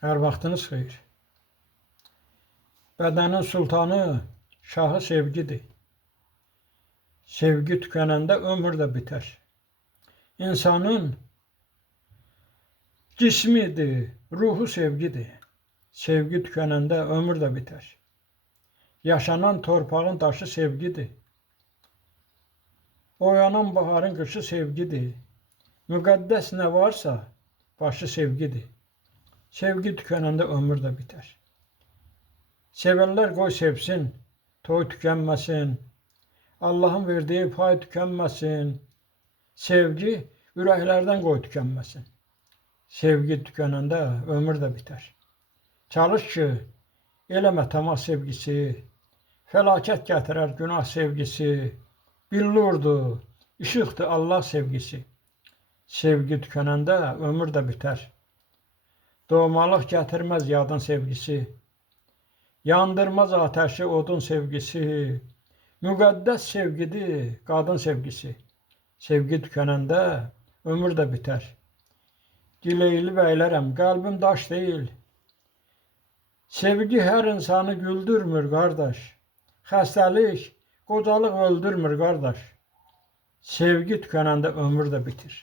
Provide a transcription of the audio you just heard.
Her vaxtınız xeyir. Bədənin sultanı, şahı sevgidir. Sevgi tükənəndə ömür də bitər. İnsanın cismidir, ruhu sevgidir. Sevgi tükənəndə ömür də bitər. Yaşanan torpağın daşı sevgidir. Oyanan baharın qışı sevgidir. Müqəddəs nə varsa, başı sevgidir. Sevgi tükənəndə ömür də bitər. Sevənlər qoy sevsin, toy tükənməsin. Allahın verdiyi pay tükənməsin. Sevgi ürəklərdən qoy tükənməsin. Sevgi tükənəndə ömür də bitər. Çalış ki, eləmə tamah sevgisi. Fəlakət gətirər günah sevgisi. Billurdur, işıqdır Allah sevgisi. Sevgi tükənəndə ömür də bitər. Doğmalıq gətirməz yadın sevgisi. Yandırmaz ateşi odun sevgisi. Müqəddəs sevgidir qadın sevgisi. Sevgi tükənəndə ömür də bitər. Dileyli bəylərəm, qəlbim daş deyil. Sevgi hər insanı güldürmür qardaş. Xəstəlik, qocalıq öldürmür qardaş. Sevgi tükənəndə ömür də bitir.